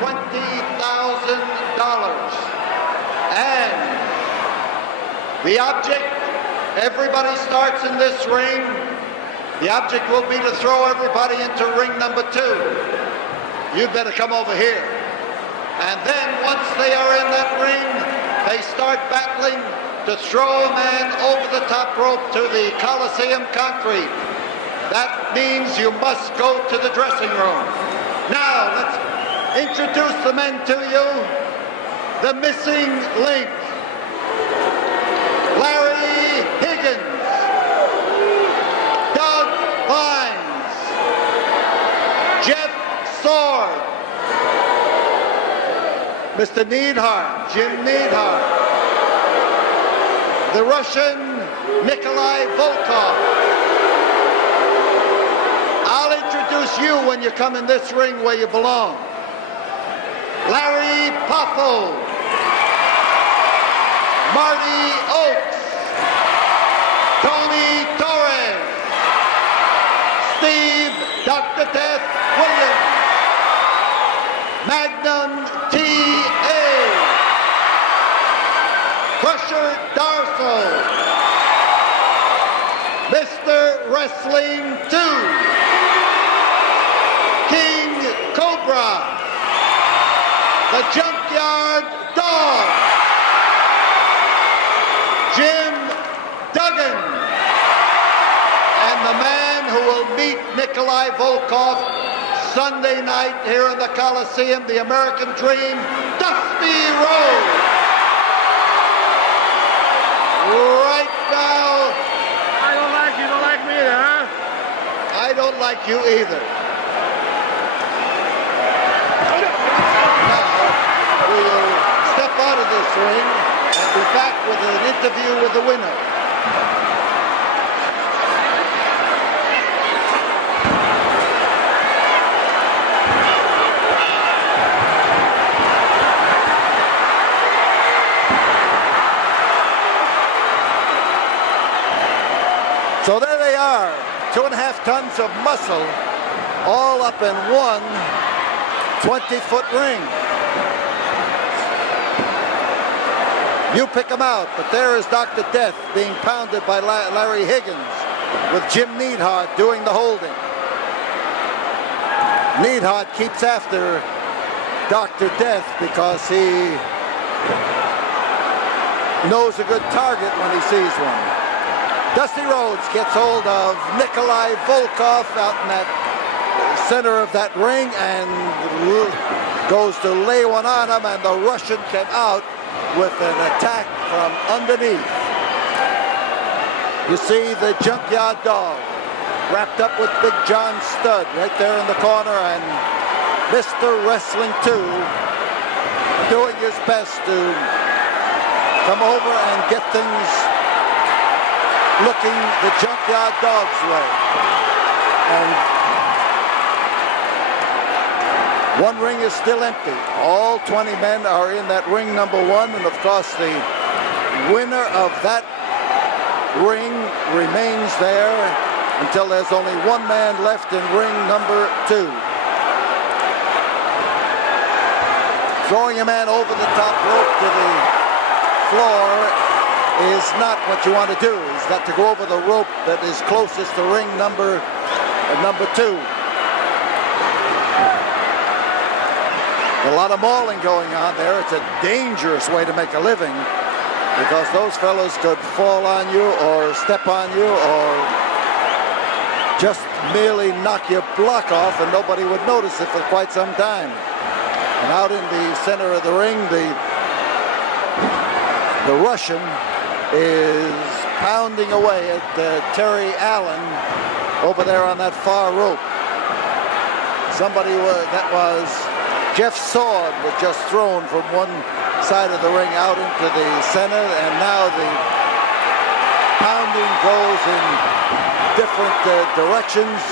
$20,000. And the object, everybody starts in this ring. The object will be to throw everybody into ring number 2. You'd better come over here. And then once they are in that ring, they start battling to throw a man over the top rope to the Coliseum concrete. That means you must go to the dressing room. Now, let's introduce the men to you. The missing link. Larry Higgins. Doug Vines. Jeff Sword. Mr. Neidhart, Jim Neidhart. The Russian Nikolai Volkoff. I'll introduce you when you come in this ring where you belong. Larry Poffo. Marty Oates. Tony Torres. Steve Dr. Death Williams. Magnum T.A. Crusher Darsow. Mr. Wrestling 2. King Cobra. The Junkyard Dog. Jim Duggan. And the man who will meet Nikolai Volkoff Sunday night here in the Coliseum, the American Dream, Dusty Rhodes. Right now. I don't like you, don't like me either, huh? I don't like you either. Now, we will step out of this ring and be back with an interview with the winner. So there they are, 2.5 tons of muscle, all up in one 20-foot ring. You pick them out, but there is Dr. Death being pounded by Larry Higgins, with Jim Neidhart doing the holding. Neidhart keeps after Dr. Death because he knows a good target when he sees one. Dusty Rhodes gets hold of Nikolai Volkoff out in that center of that ring and goes to lay one on him, and the Russian came out with an attack from underneath. You see the Junkyard Dog wrapped up with Big John Studd right there in the corner, and Mr. Wrestling 2 doing his best to come over and get things looking the Junkyard Dog's way. And one ring is still empty. All 20 men are in that ring number 1, and of course the winner of that ring remains there until there's only one man left in ring number 2. Throwing a man over the top rope to the floor is not what you want to do. He's got to go over the rope that is closest to ring number 2. A lot of mauling going on there. It's a dangerous way to make a living because those fellows could fall on you or step on you or just merely knock your block off and nobody would notice it for quite some time. And out in the center of the ring, the Russian is pounding away at Terry Allen over there on that far rope. Somebody that was Jeff Sword was just thrown from one side of the ring out into the center, and now the pounding goes in different directions.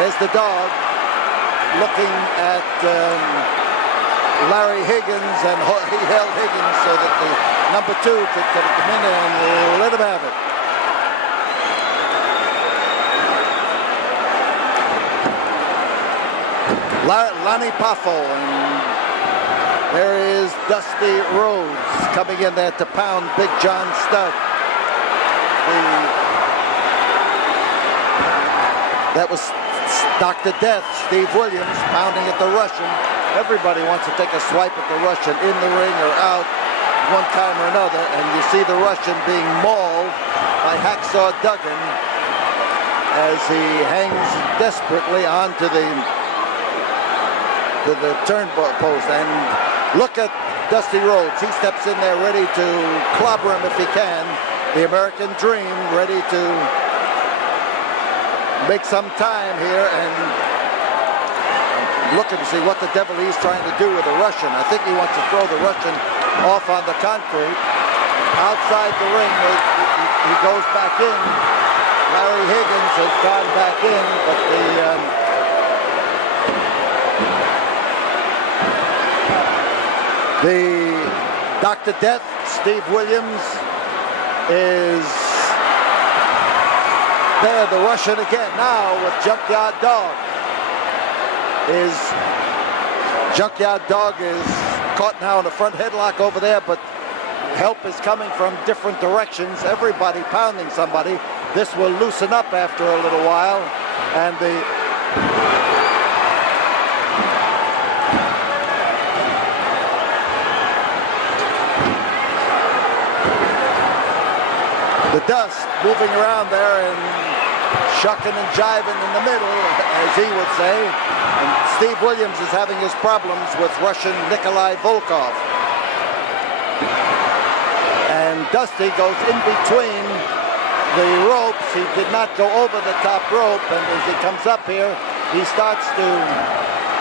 There's the Dog looking at Larry Higgins, and he held Higgins so that the number 2 could come in and let him have it. Lanny Poffo, and there is Dusty Rhodes coming in there to pound Big John Studd. That was Dr. Death, Steve Williams, pounding at the Russian. Everybody wants to take a swipe at the Russian in the ring or out one time or another, and you see the Russian being mauled by Hacksaw Duggan as he hangs desperately onto the turnpost. And look at Dusty Rhodes. He steps in there ready to clobber him if he can. The American Dream ready to make some time here and looking to see what the devil he's trying to do with the Russian. I think he wants to throw the Russian off on the concrete. Outside the ring, he goes back in. Larry Higgins has gone back in, but the Dr. Death, Steve Williams, is there. The Russian again now with Junkyard Dog. Junkyard Dog is caught now in the front headlock over there, but help is coming from different directions. Everybody pounding somebody. This will loosen up after a little while, and the dust moving around there and shucking and jiving in the middle, as he would say. And Steve Williams is having his problems with Russian Nikolai Volkoff. And Dusty goes in between the ropes. He did not go over the top rope, and as he comes up here, he starts to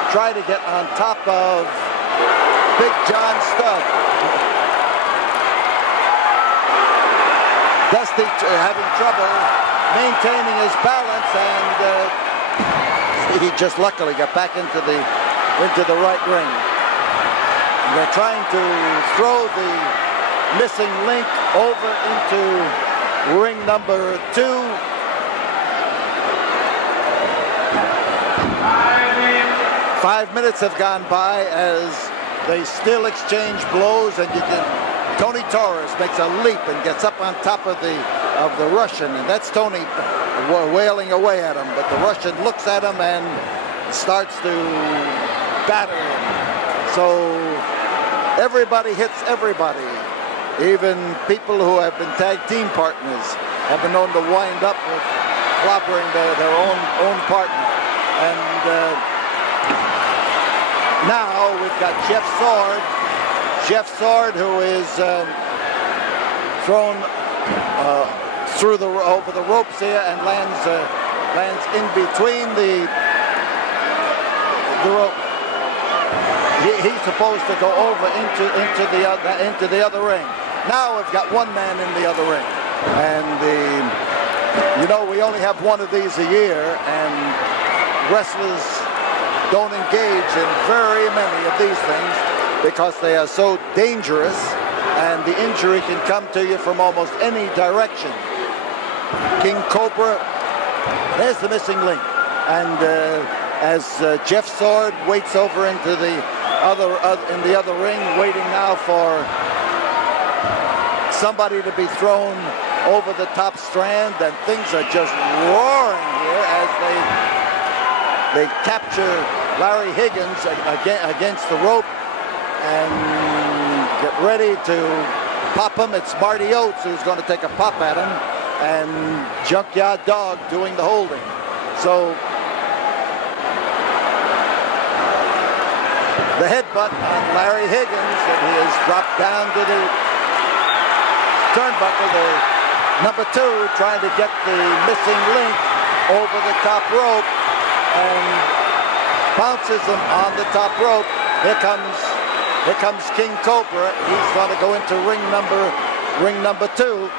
try to get on top of Big John Studd. Dusty having trouble maintaining his balance, and he just luckily got back into the right ring. And they're trying to throw the missing link over into ring number 2. 5 minutes have gone by as they still exchange blows, and Tony Torres makes a leap and gets up on top of the Russian, and that's Tony wailing away at him, but the Russian looks at him and starts to batter him. So everybody hits everybody. Even people who have been tag team partners have been known to wind up with clobbering their own partner. And now we've got Jeff Sword. Jeff Sword, who is thrown over the ropes here and lands in between the rope. He's supposed to go over into the other ring. Now we've got one man in the other ring, and we only have one of these a year, and wrestlers don't engage in very many of these things because they are so dangerous, and the injury can come to you from almost any direction. King Cobra, there's the missing link, and as Jeff Sword waits over into the other ring, waiting now for somebody to be thrown over the top strand, and things are just roaring here as they capture Larry Higgins against the rope and get ready to pop him. It's Marty Oates who's going to take a pop at him, and Junkyard Dog doing the holding. So the headbutt on Larry Higgins, and he is dropped down to the turnbuckle. The number 2 trying to get the missing link over the top rope and bounces him on the top rope. Here comes King Cobra. He's going to go into ring number 2.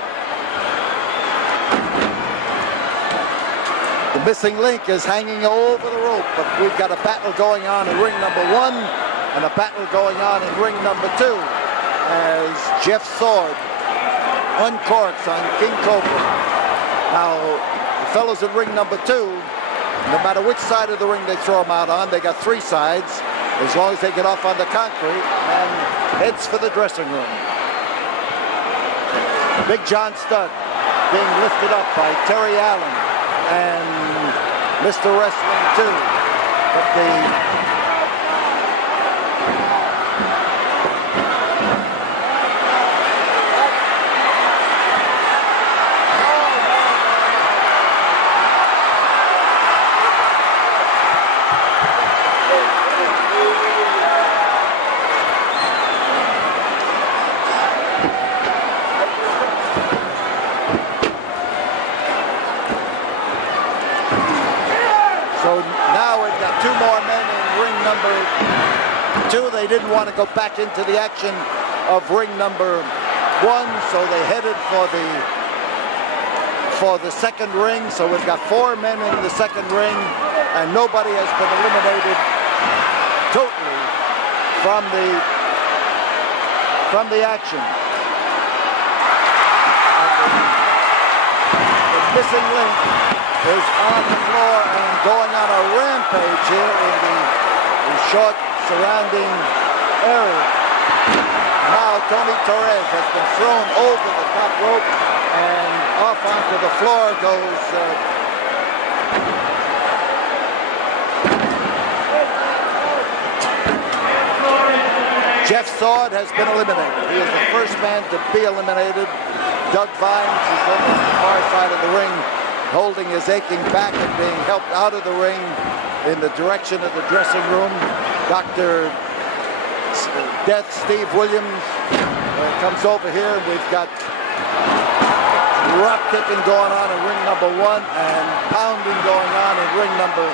The missing link is hanging over the rope, but we've got a battle going on in ring number 1 and a battle going on in ring number 2 as Jeff Sword uncorks on King Cobra. Now, the fellows in ring number 2 No matter which side of the ring they throw them out on, they got 3 sides, as long as they get off on the concrete, and heads for the dressing room. Big John Studd being lifted up by Terry Allen and Mr. Wrestling 2. But the they didn't want to go back into the action of ring number 1, so they headed for the second ring. So we've got 4 men in the second ring, and nobody has been eliminated totally from the action. And the missing link is on the floor and going on a rampage here in the short surrounding area. Now Tony Torres has been thrown over the top rope, and off onto the floor goes Jeff Sword has been eliminated. He is the first man to be eliminated. Doug Vines is over on the far side of the ring, holding his aching back and being helped out of the ring in the direction of the dressing room. Dr. Death Steve Williams comes over here. We've got rock kicking going on in ring number 1 and pounding going on in ring number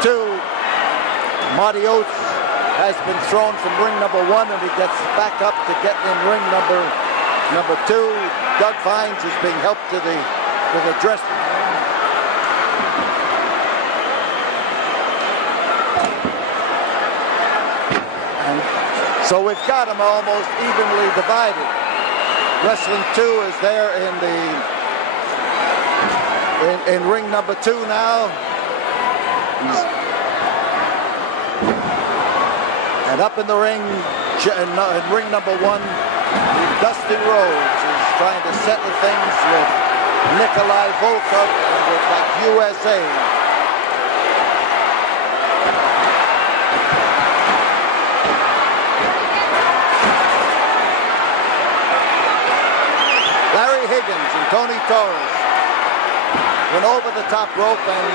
2. Marty Oates has been thrown from ring number 1, and he gets back up to get in ring number 2. Doug Vines is being helped to the dressing room. So we've got them almost evenly divided. Wrestling 2 is there in ring number 2 now. And up in the ring, in ring number 1, Dusty Rhodes is trying to settle things with Nikolai Volkoff and with that USA. Higgins and Tony Torres went over the top rope and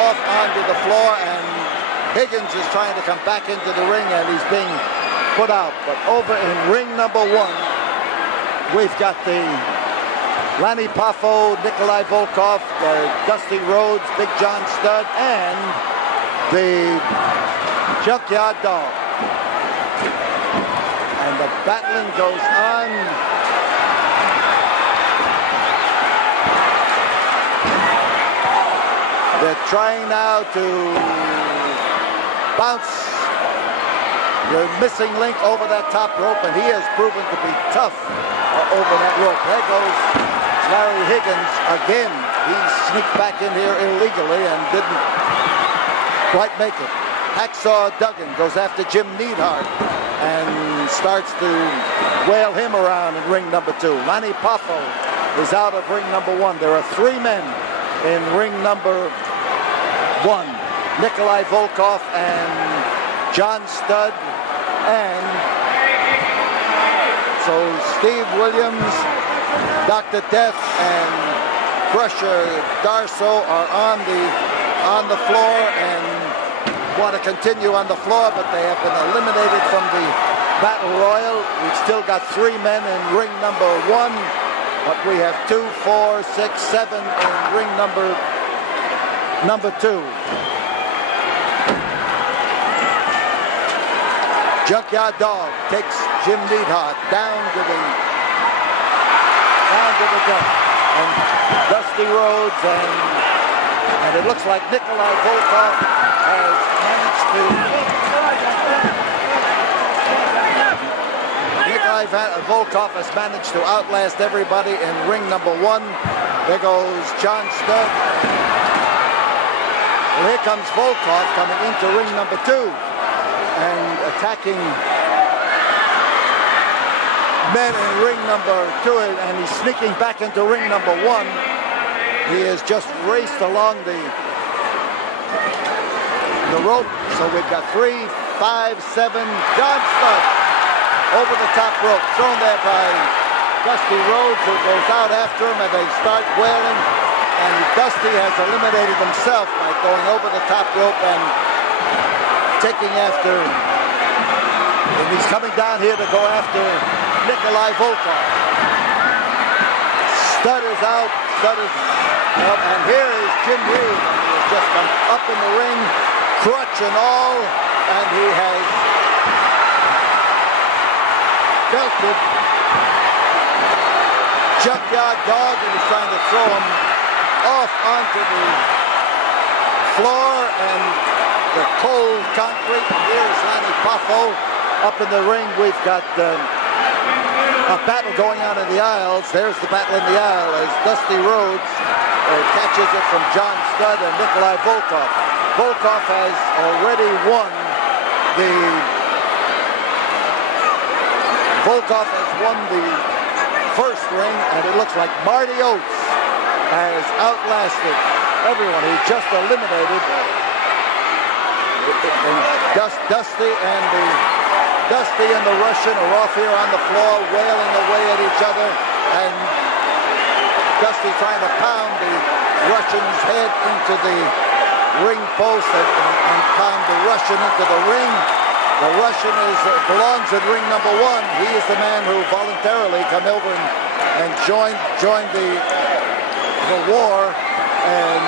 off onto the floor, and Higgins is trying to come back into the ring, and he's being put out. But over in ring number 1, we've got the Lanny Poffo, Nikolai Volkoff, Dusty Rhodes, Big John Studd, and the Junkyard Dog. And the battling goes on. They're trying now to bounce the missing link over that top rope, and he has proven to be tough over that rope. There goes Larry Higgins again. He sneaked back in here illegally and didn't quite make it. Hacksaw Duggan goes after Jim Neidhart and starts to whale him around in ring number 2. Lanny Poffo is out of ring number 1. There are 3 men in ring number 1, Nikolai Volkoff and John Studd, and so Steve Williams, Dr. Death, and Crusher Darsow are on the floor and want to continue on the floor, but they have been eliminated from the Battle Royal. We've still got 3 men in ring number 1, but we have 2, 4, 6, 7 in ring number 2. Junkyard Dog takes Jim Neidhart down to the dump. And Dusty Rhodes and it looks like Nikolai Volkoff has managed to Volkoff has managed to outlast everybody in ring number 1. There goes John Studd. Well, here comes Volkoff coming into ring number 2 and attacking men in ring number 2, and he's sneaking back into ring number 1. He has just raced along the rope. So we've got 3, 5, 7. John Studd over the top rope, thrown there by Dusty Rhodes, who goes out after him, and they start wailing. And Dusty has eliminated himself by going over the top rope and taking after. And he's coming down here to go after Nikolai Volkoff. Studd is out. Studd is up, and here is Jim Reed. He has just come up in the ring, crutch and all, and he has belted Junkyard Dog, and he's trying to throw him off onto the floor and the cold concrete. Here's Lanny Poffo up in the ring. We've got a battle going on in the aisles. There's the battle in the aisle as Dusty Rhodes catches it from John Studd and Nikolai Volkoff. Volkoff has already won the first ring, and it looks like Marty Oates has outlasted everyone. He just eliminated Dusty and the Russian are off here on the floor, wailing away at each other, and Dusty trying to pound the Russian's head into the ring post and pound the Russian into the ring. The Russian belongs in ring number 1. He is the man who voluntarily come over and joined the war, and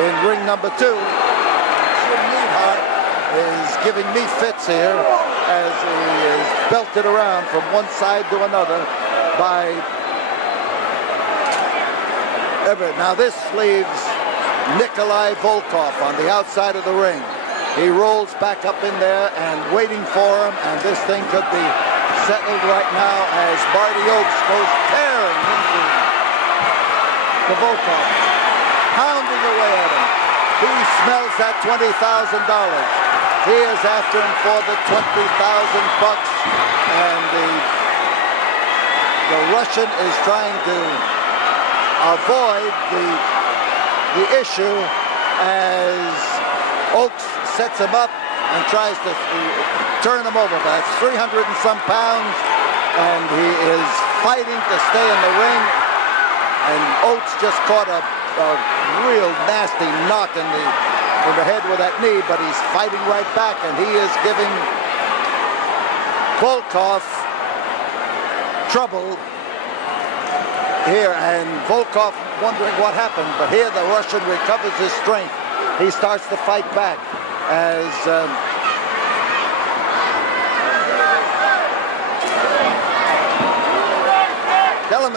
in ring number 2, Jim Neidhart is giving me fits here as he is belted around from one side to another by Everett. Now this leaves Nikolai Volkoff on the outside of the ring. He rolls back up in there and waiting for him, and this thing could be settled right now as Marty Oates goes tearing into the Volkoff, pounding away at him. He smells that $20,000. He is after him for the $20,000, and the Russian is trying to avoid the issue as Oates sets him up and tries to turn him over. But that's 300 and some pounds, and he is fighting to stay in the ring. And Oates just caught a real nasty knock in the head with that knee, but he's fighting right back, and he is giving Volkoff trouble here, and Volkoff wondering what happened, but here the Russian recovers his strength. He starts to fight back as tell him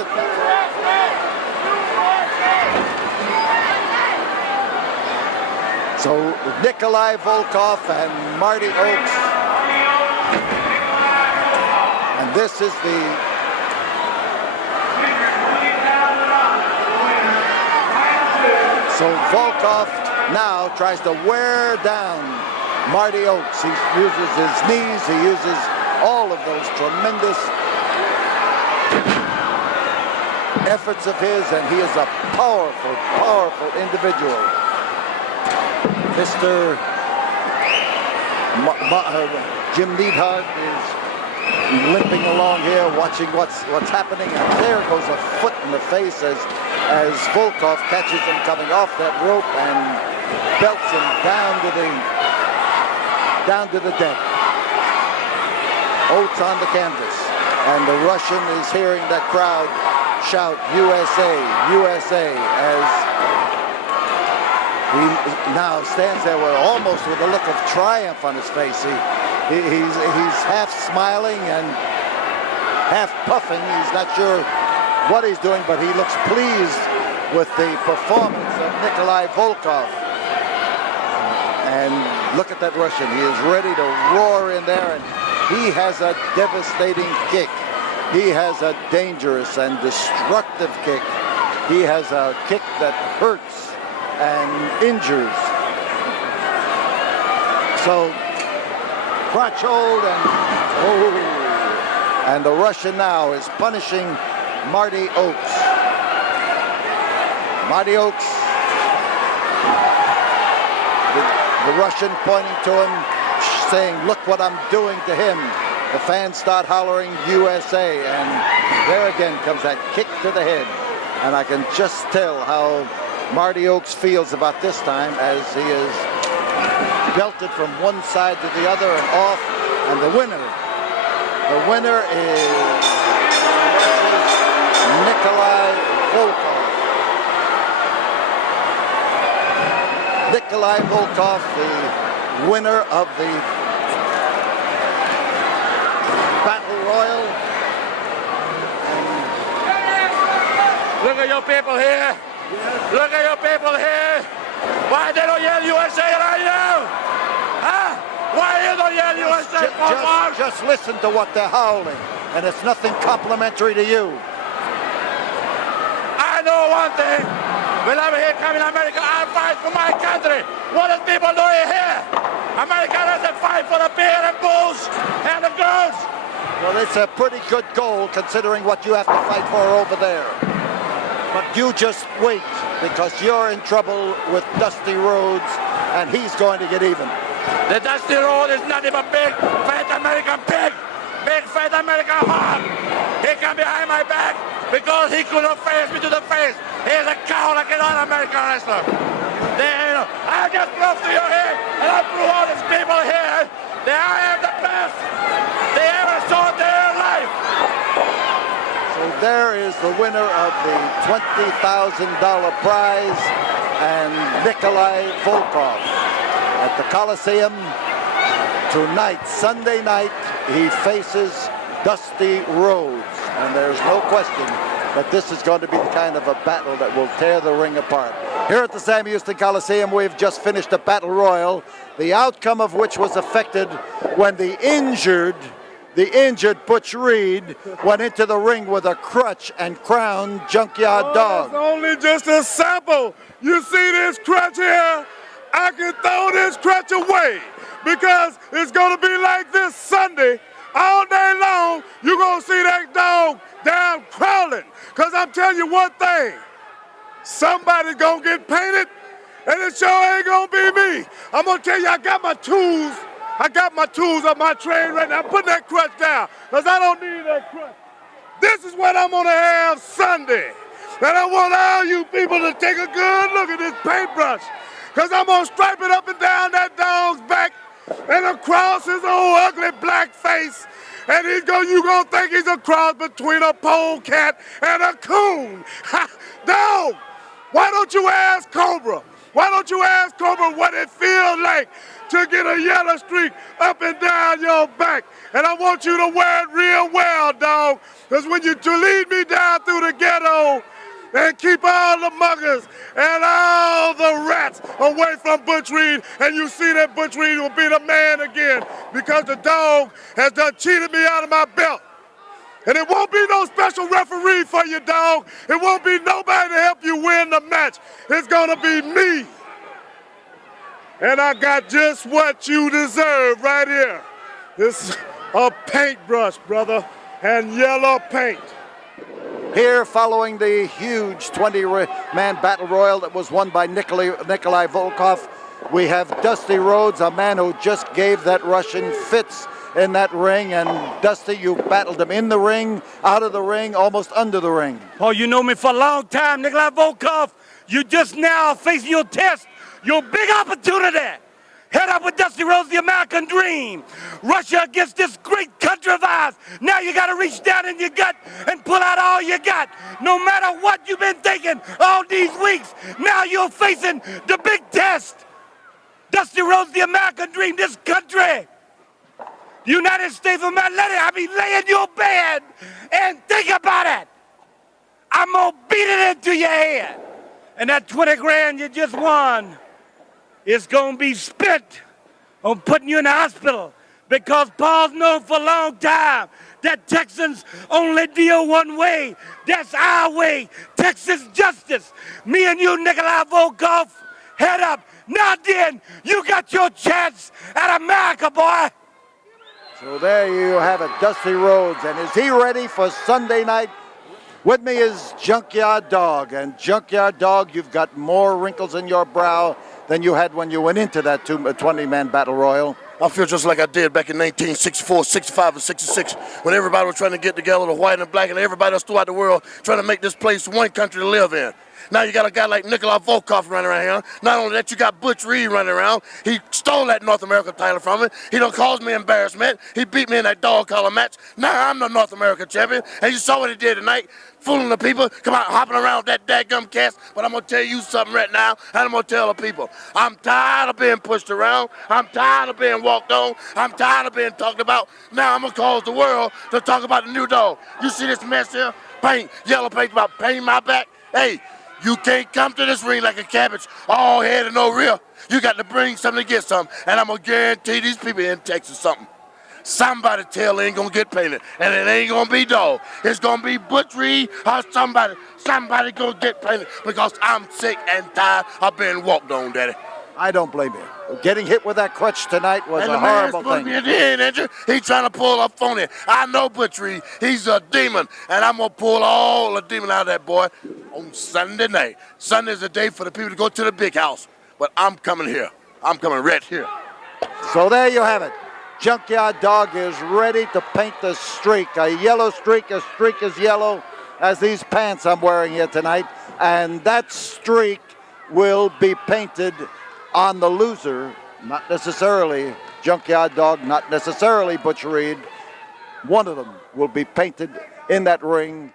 so Nikolai Volkoff and Marty Oates, and this is so Volkoff now tries to wear down Marty Oates. He uses his knees, he uses all of those tremendous efforts of his, and he is a powerful, powerful individual. Mr. Jim Neidhart is limping along here, watching what's happening, and there goes a foot in the face as Volkoff catches him coming off that rope and belts him down to the deck. Oates on the canvas, and the Russian is hearing that crowd shout USA, USA, as he now stands there almost with a look of triumph on his face. He's half smiling and half puffing. He's not sure what he's doing, but he looks pleased with the performance of Nikolai Volkoff. And look at that Russian. He is ready to roar in there, and he has a devastating kick. He has a dangerous and destructive kick. He has a kick that hurts and injures, So, crotch hold and the Russian now is punishing Marty Oates. Marty Oates, the Russian pointing to him, saying, look what I'm doing to him. The fans start hollering USA, and there again comes that kick to the head. And I can just tell how Marty Oates feels about this time as he is belted from one side to the other and off. And the winner is Russia's Nikolai Volkoff. Nikolai Volkoff, the winner of the Battle Royal. Look at your people here. Look at your people here. Why they don't yell USA right now? Huh? Why you don't yell USA? Just listen to what they're howling, and it's nothing complimentary to you. I know one thing. When I'm here coming to America, I fight for my country. What is people doing here? America doesn't fight for the beer and booze and the girls. Well, it's a pretty good goal considering what you have to fight for over there. But you just wait, because you're in trouble with Dusty Rhodes, and he's going to get even. The Dusty Rhodes is nothing but big, fat American pig. Big, fat American hog. He come behind my back because he couldn't face me to the face. He's a cow like another American wrestler. I just prove to you here, and I prove all these people here that I am the best they ever saw in their life. So there is the winner of the $20,000 prize, and Nikolai Volkoff at the Coliseum. Tonight, Sunday night, he faces Dusty Rhodes, and there's no question that this is going to be the kind of a battle that will tear the ring apart. Here at the Sam Houston Coliseum, we've just finished a battle royal, the outcome of which was affected when the injured Butch Reed went into the ring with a crutch and crowned Junkyard Dog. It's only just a sample. You see this crutch here? I can throw this crutch away because it's going to be like this Sunday. All day long, you're going to see that dog down crawling. Because I'm telling you one thing, somebody's going to get painted, and it sure ain't going to be me. I'm going to tell you, I got my tools. I got my tools on my train right now. I'm putting that crutch down because I don't need that crutch. This is what I'm going to have Sunday. And I want all you people to take a good look at this paintbrush because I'm going to stripe it up and down that dog's back and across his old ugly black face. And you're going to think he's a cross between a polecat and a coon. Dog, why don't you ask Cobra? Why don't you ask Cobra what it feels like to get a yellow streak up and down your back? And I want you to wear it real well, dog, because when you lead me down through the ghetto and keep all the muggers and all the rats away from Butch Reed, and you see that Butch Reed will be the man again because the dog has done cheated me out of my belt. And it won't be no special referee for you, dog. It won't be nobody to help you win the match. It's gonna be me. And I got just what you deserve right here. This is a paintbrush, brother, and yellow paint. Here, following the huge 20-man battle royal that was won by Nikolai Volkoff, we have Dusty Rhodes, a man who just gave that Russian fits in that ring. And Dusty, you battled him in the ring, out of the ring, almost under the ring. Oh, you know me for a long time, Nikolai Volkoff. You just now facing your test, your big opportunity. Head up with Dusty Rhodes, the American dream. Russia against this great country of ours. Now you got to reach down in your gut and pull out all you got. No matter what you've been thinking all these weeks, now you're facing the big test. Dusty Rhodes, the American dream, this country. The United States of America, I be laying your bed and think about it. I'm going to beat it into your head. And that 20 grand you just won, it's going to be spent on putting you in the hospital because Paul's known for a long time that Texans only deal one way. That's our way, Texas justice. Me and you, Nikolai Volkoff, head up Now then, you got your chance at America, boy. So there you have it, Dusty Rhodes. And is he ready for Sunday night? With me is Junkyard Dog. And Junkyard Dog, you've got more wrinkles in your brow than you had when you went into that 20-man battle royal. I feel just like I did back in 1964, 65, and 66 when everybody was trying to get together, the white and black, and everybody else throughout the world trying to make this place one country to live in. Now you got a guy like Nikolai Volkoff running around here. Not only that, you got Butch Reed running around. He stole that North American title from me. He done caused me embarrassment. He beat me in that dog collar match. Now I'm the North American champion. And you saw what he did tonight, fooling the people, come out hopping around with that dadgum cast. But I'm going to tell you something right now, and I'm going to tell the people. I'm tired of being pushed around. I'm tired of being walked on. I'm tired of being talked about. Now I'm going to cause the world to talk about the new dog. You see this mess here? Paint, yellow paint about painting my back? Hey, you can't come to this ring like a cabbage, all head and no rear. You got to bring something to get something. And I'm going to guarantee these people in Texas something. Somebody's tail ain't going to get painted. And it ain't going to be dog. It's going to be Butch Reed or somebody. Somebody going to get painted because I'm sick and tired of being walked on, Daddy. I don't blame you. Getting hit with that crutch tonight was a horrible thing. And the man's supposed to be He's trying to pull a phony. I know Butch Reed. He's a demon. And I'm going to pull all the demon out of that boy on Sunday night. Sunday's the day for the people to go to the big house. But I'm coming here. I'm coming right here. So there you have it. Junkyard Dog is ready to paint the streak. A yellow streak. A streak as yellow as these pants I'm wearing here tonight. And that streak will be painted on the loser, not necessarily Junkyard Dog, not necessarily Butch Reed. One of them will be painted in that ring